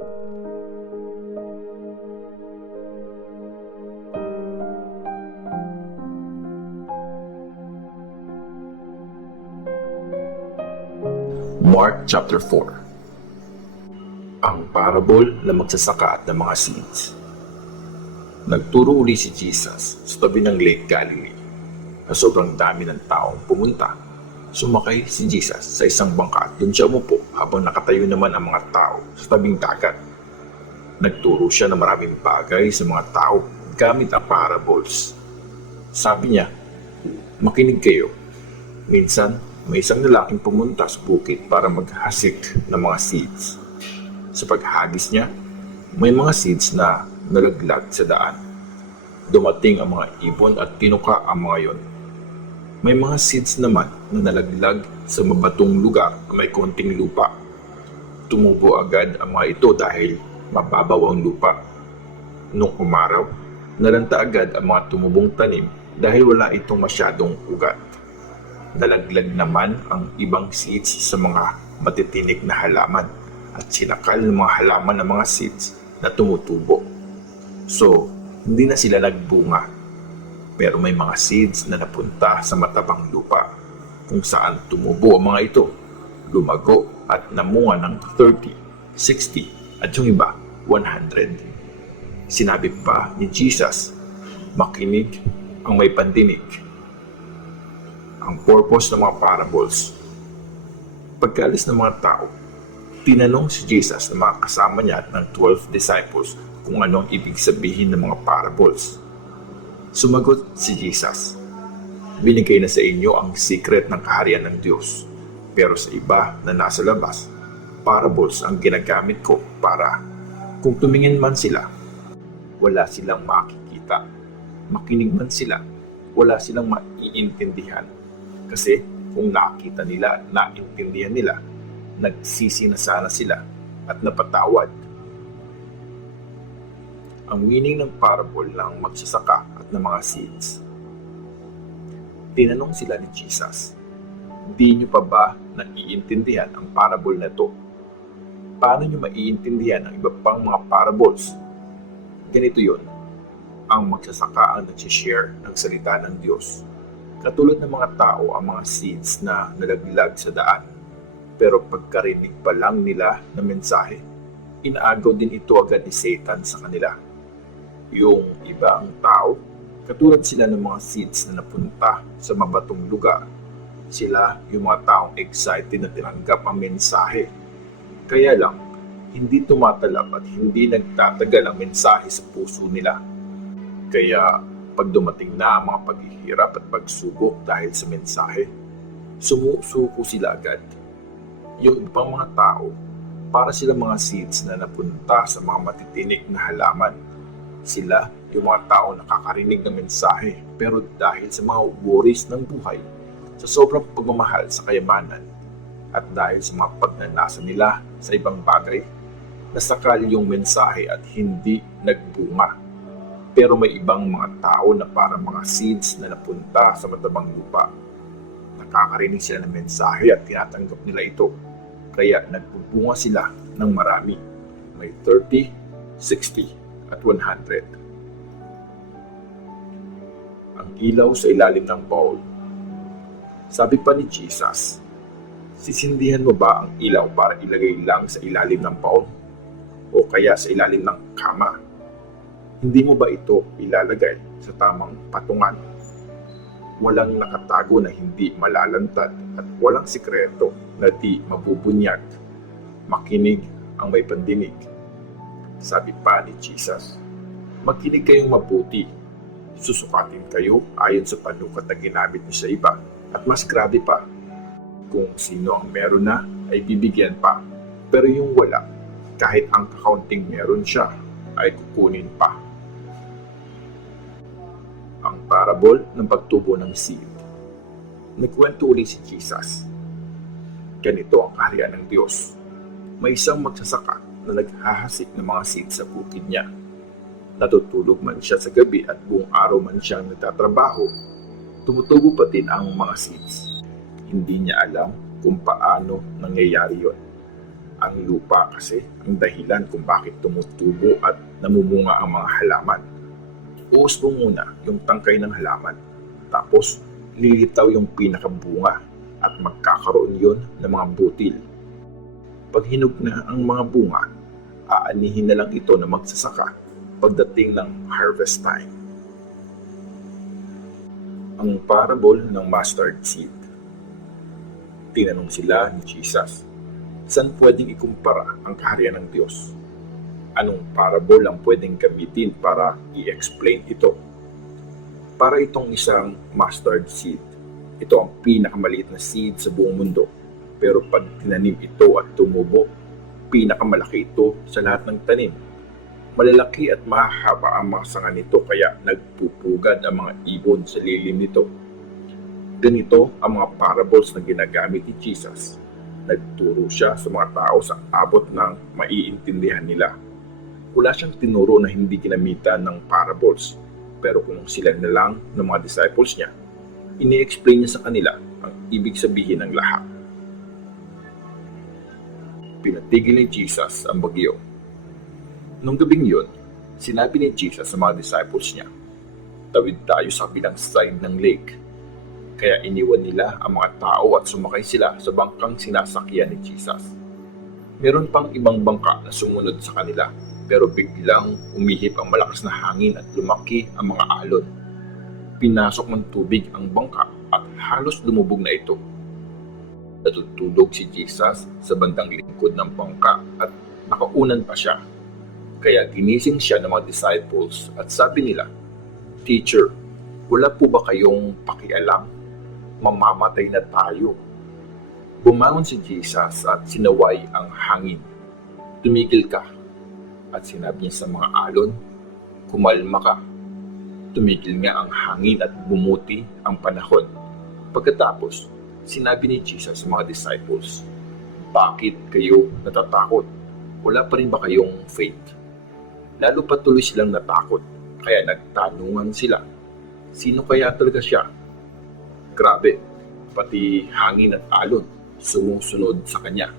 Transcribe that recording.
Mark chapter 4. Ang parable na magsasaka at ng mga seeds. Nagturo uli si Jesus sa tabi ng Lake Galilee. Na sobrang dami ng taong pumunta. Sumakay si Jesus sa isang bangka at doon siya umupo habang nakatayo naman ang mga tao sa tabing dagat. Nagturo siya ng maraming bagay sa mga tao gamit ang parables. Sabi niya, "Makinig kayo. Minsan, may isang lalaking pumunta sa bukid para maghasik ng mga seeds. Sa paghagis niya, may mga seeds na nalaglag sa daan. Dumating ang mga ibon at tinuka ang mga yon. May mga seeds naman na nalaglag sa mabatong lugar na may konting lupa. Tumubo agad ang mga ito dahil mababaw ang lupa. Nung umaraw, nalanta agad ang mga tumubong tanim dahil wala itong masyadong ugat. Nalaglag naman ang ibang seeds sa mga matitinik na halaman at sinakal ng mga halaman ng mga seeds na tumutubo. So, hindi na sila nagbunga. Pero may mga seeds na napunta sa matabang lupa kung saan tumubo ang mga ito, lumago at namunga ng 30, 60 at yung iba 100. Sinabi pa ni Jesus, "Makinig ang may pandinig." Ang purpose ng mga parables. Pagkaalis ng mga tao, tinanong si Jesus ng mga kasama niya at ng 12 disciples kung anong ibig sabihin ng mga parables. Sumagot si Jesus, "Binigay na sa inyo ang secret ng kaharian ng Diyos, pero sa iba na nasa labas, parables ang ginagamit ko para kung tumingin man sila, wala silang makikita. Makinig man sila, wala silang maiintindihan. Kasi kung nakita nila, naintindihan nila, nagsisi na sana sila at napatawad." Ang meaning ng parable ng magsasaka at ng mga seeds. Tinanong sila ni Jesus, "Di niyo pa ba naiintindihan ang parable na ito? Paano niyo maiintindihan ang iba pang mga parables?" Ganito yon. Ang magsasaka ang nagsishare ng salita ng Diyos. Katulad ng mga tao ang mga seeds na nalaglag sa daan. Pero pagkarinig pa lang nila ng mensahe, inaagaw din ito agad ni Satan sa kanila. Yung iba ang tao, katulad sila ng mga seeds na napunta sa mabatong lugar. Sila yung mga taong excited na tinanggap ang mensahe. Kaya lang, hindi tumatalab at hindi nagtatagal ang mensahe sa puso nila. Kaya pag dumating na ang mga paghihirap at pagsubok dahil sa mensahe, sumusuko sila agad. Yung ibang mga tao, para sila mga seeds na napunta sa mga matitinik na halaman. Sila yung mga tao nakakarinig ng mensahe, pero dahil sa mga worries ng buhay, sa sobrang pagmamahal sa kayamanan, at dahil sa mga pagnanasa nila sa ibang bagay, nasakal yung mensahe at hindi nagbunga. Pero may ibang mga tao na parang mga seeds na napunta sa matabang lupa. Nakakarinig sila ng mensahe at tinatanggap nila ito. Kaya nagbubunga sila ng marami. May 30, 60 at 100. Ang ilaw sa ilalim ng bowl. Sabi pa ni Jesus, "Sisindihan mo ba ang ilaw para ilagay lang sa ilalim ng bowl? O kaya sa ilalim ng kama? Hindi mo ba ito ilalagay sa tamang patungan? Walang nakatago na hindi malalantad at walang sikreto na di mabubunyag. Makinig ang may pandinig." Sabi pa ni Jesus, "Makinig kayong mabuti. Susukatin kayo ayon sa panukat na ginamit niyo sa iba. At mas grabe pa, kung sino ang meron na ay bibigyan pa. Pero yung wala, kahit ang kakaunting meron siya, ay kukunin pa." Ang parable ng pagtubo ng seed. Nagkwento uli si Jesus. Ganito ang kaharian ng Diyos. May isang magsasaka na naghahasik ng mga seed sa bukid niya. Natutulog man siya sa gabi at buong araw man siyang nagtatrabaho, tumutubo pa din ang mga seeds. Hindi niya alam kung paano nangyayari yon. Ang lupa kasi ang dahilan kung bakit tumutubo at namumunga ang mga halaman. Uusbong muna yung tangkay ng halaman. Tapos, lilitaw yung pinakabunga at magkakaroon yon ng mga butil. Pag hinog na ang mga bunga, aanihin na lang ito na magsasaka pagdating ng harvest time. Ang parable ng mustard seed. Tinanong sila ni Jesus, saan pwedeng ikumpara ang kaharian ng Diyos? Anong parable ang pwedeng gamitin para i-explain ito? Para itong isang mustard seed. Ito ang pinakamaliit na seed sa buong mundo. Pero pag tinanim ito at tumubo, pinakamalaki ito sa lahat ng tanim. Malalaki at mahahaba ang mga sanga nito kaya nagpupugad ang mga ibon sa lilim nito. Ganito ang mga parables na ginagamit ni Jesus. Nagturo siya sa mga tao sa abot ng maiintindihan nila. Wala siyang tinuro na hindi ginamitan ng parables. Pero kung sila na lang ng mga disciples niya, ini-explain niya sa kanila ang ibig sabihin ng lahat. Pinatigil ni Jesus ang bagyo. Nung gabing yun, sinabi ni Jesus sa mga disciples niya, tawid tayo sa kabilang side ng lake. Kaya iniwan nila ang mga tao at sumakay sila sa bangkang sinasakyan ni Jesus. Meron pang ibang bangka na sumunod sa kanila, pero biglang umihip ang malakas na hangin at lumaki ang mga alon. Pinasok ng tubig ang bangka at halos lumubog na ito. Natutulog si Jesus sa bandang lingkod ng bangka at nakaunan pa siya. Kaya ginising siya ng mga disciples at sabi nila, Teacher, wala po ba kayong pakialam? Mamamatay na tayo. Bumangon si Jesus at sinaway ang hangin. Tumigil ka. At sinabi niya sa mga alon, kumalma ka. Tumigil nga ang hangin at bumuti ang panahon. Pagkatapos, sinabi ni Jesus sa mga disciples, bakit kayo natatakot? Wala pa rin ba kayong faith? Lalo pa tuloy silang natakot, kaya nagtanungan sila, sino kaya talaga siya? Grabe, pati hangin at alon sumusunod sa kanya.